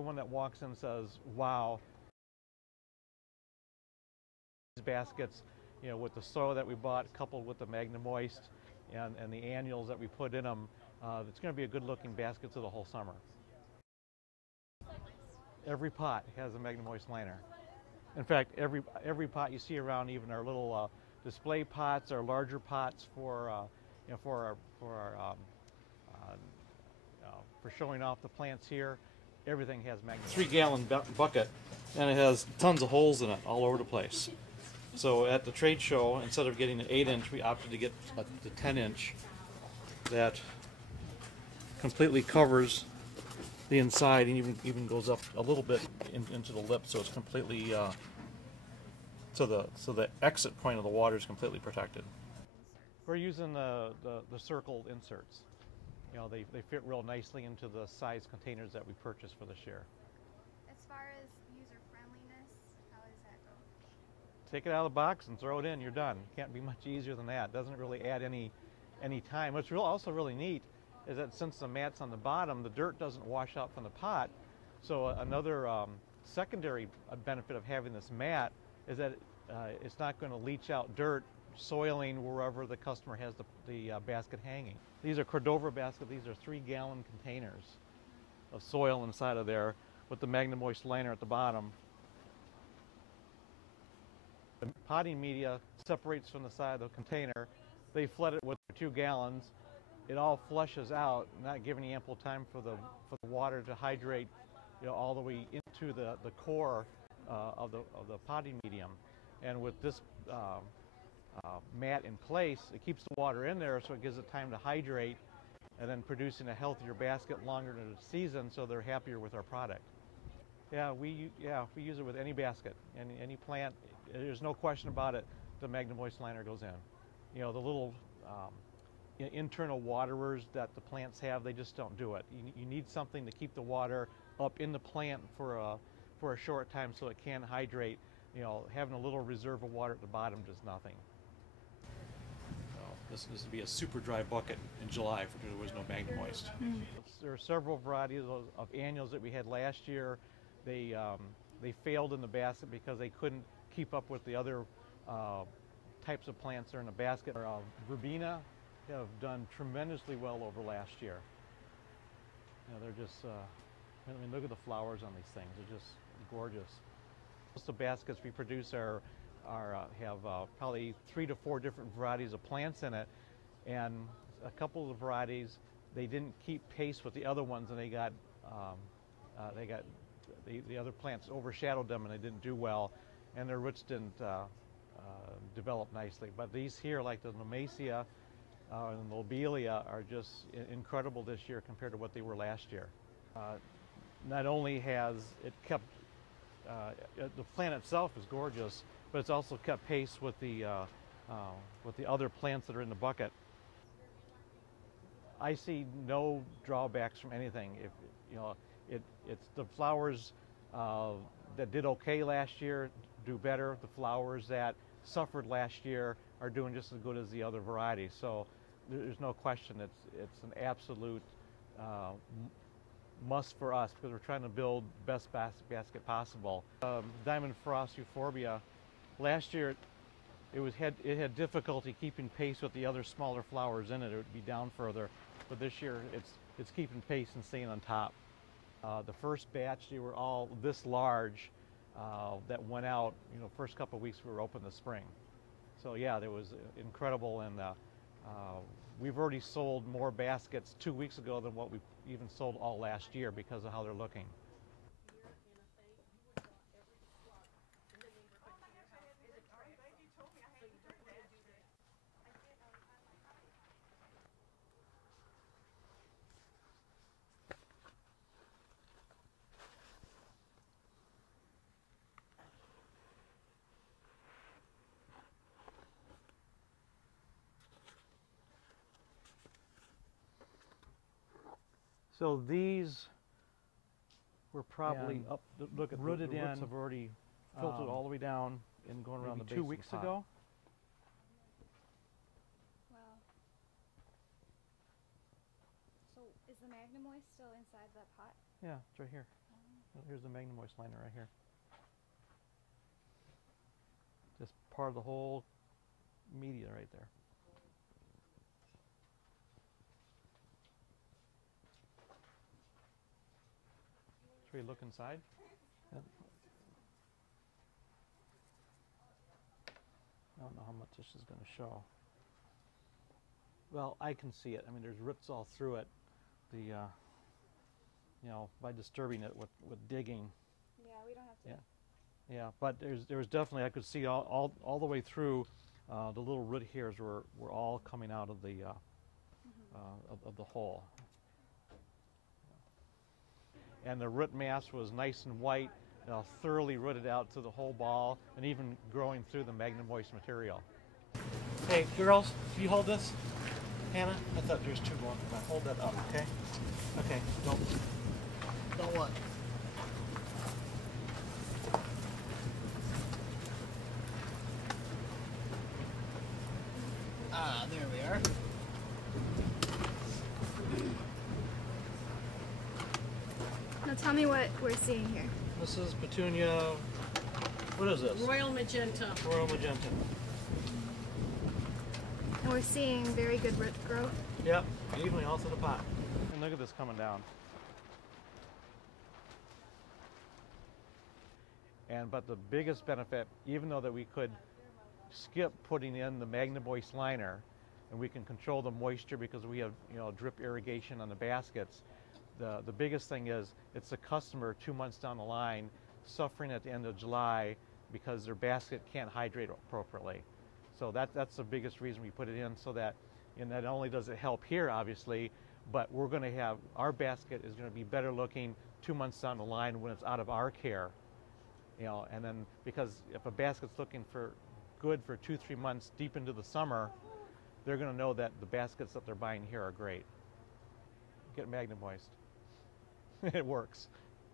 everyone that walks in says, wow, these baskets, with the soil that we bought coupled with the MagniMoist and the annuals that we put in them, it's going to be a good looking basket to the whole summer. Every pot has a MagniMoist liner. In fact, every pot you see around, even our little display pots, our larger pots for showing off the plants here, everything has MagniMoist. 3-gallon bucket, and it has tons of holes in it all over the place. So at the trade show, instead of getting an 8-inch, we opted to get the 10-inch that completely covers the inside and even goes up a little bit into the lip, so it's completely so the exit point of the water is completely protected. We're using the circled inserts. They fit real nicely into the size containers that we purchased for this year. As far as user friendliness, how does that go? Take it out of the box and throw it in. You're done. Can't be much easier than that. Doesn't really add any time. What's also really neat is that since the mat's on the bottom, the dirt doesn't wash out from the pot. So another secondary benefit of having this mat is that it's not going to leach out dirt, soiling wherever the customer has the basket hanging. These are Cordova baskets. These are 3-gallon containers of soil inside of there with the MagniMoist liner at the bottom. The potting media separates from the side of the container. They flood it with 2 gallons. It all flushes out, not giving ample time for the water to hydrate, all the way into the core of the potting medium. And with this mat in place, it keeps the water in there, so it gives it time to hydrate, and then producing a healthier basket longer into the season, so they're happier with our product. We use it with any basket, any plant. There's no question about it. The MagniMoist liner goes in. The little internal waterers that the plants have, they just don't do it. You need something to keep the water up in the plant for a short time so it can hydrate. Having a little reserve of water at the bottom does nothing. This would be a super dry bucket in July if there was no MagniMoist. There are several varieties of annuals that we had last year. They failed in the basket because they couldn't keep up with the other types of plants that are in the basket. Verbena have done tremendously well over last year. They're just, look at the flowers on these things. They're just gorgeous. Most of the baskets we produce have probably 3 to 4 different varieties of plants in it, and a couple of the varieties, they didn't keep pace with the other ones, and the other plants overshadowed them, and they didn't do well, and their roots didn't develop nicely. But these here, like the Nemesia and Lobelia, are just incredible this year compared to what they were last year. Not only has it kept the plant itself is gorgeous, but it's also kept pace with the other plants that are in the bucket. I see no drawbacks from anything. It's the flowers that did okay last year do better. The flowers that suffered last year are doing just as good as the other varieties. So there's no question. It's an absolute must for us because we're trying to build best basket possible. Diamond Frost Euphorbia, last year it had difficulty keeping pace with the other smaller flowers in it. It would be down further, but this year it's keeping pace and staying on top. The first batch, they were all this large that went out. First couple of weeks we were open this spring. So yeah, it was incredible, and we've already sold more baskets 2 weeks ago than what we even sold all last year because of how they're looking. So these were probably rooted in. Have already filtered all the way down and going around the base 2 weeks ago. Wow. So is the MagniMoist still inside that pot? Yeah, it's right here. Oh. Here's the MagniMoist liner right here. Just part of the whole media right there. Should we look inside? Yep. I don't know how much this is going to show. Well, I can see it. I mean, there's rips all through it. The you know, by disturbing it with digging. Yeah, we don't have to. Yeah, yeah. But there's definitely, I could see all the way through. The little root hairs were all coming out of the of the hole. And the root mass was nice and white, thoroughly rooted out to the whole ball, and even growing through the MagniMoist material. Hey, girls, can you hold this? Hannah? I thought there was two going. Come on, hold that up, okay? Okay, don't what? Ah, there we are. Now tell me what we're seeing here. This is petunia. What is this? Royal magenta. Royal magenta. And we're seeing very good root growth. Yep, evenly all through the pot. And look at this coming down. But the biggest benefit, even though that we could skip putting in the MagniMoist liner, and we can control the moisture because we have, you know, drip irrigation on the baskets. The biggest thing is it's the customer 2 months down the line suffering at the end of July because their basket can't hydrate appropriately. So that's the biggest reason we put it in, so that, and not only does it help here, obviously, but we're going to have, our basket is going to be better looking 2 months down the line when it's out of our care. You know, and then, because if a basket's looking for good for 2-3 months deep into the summer, they're going to know that the baskets that they're buying here are great. Get MagniMoist. It works.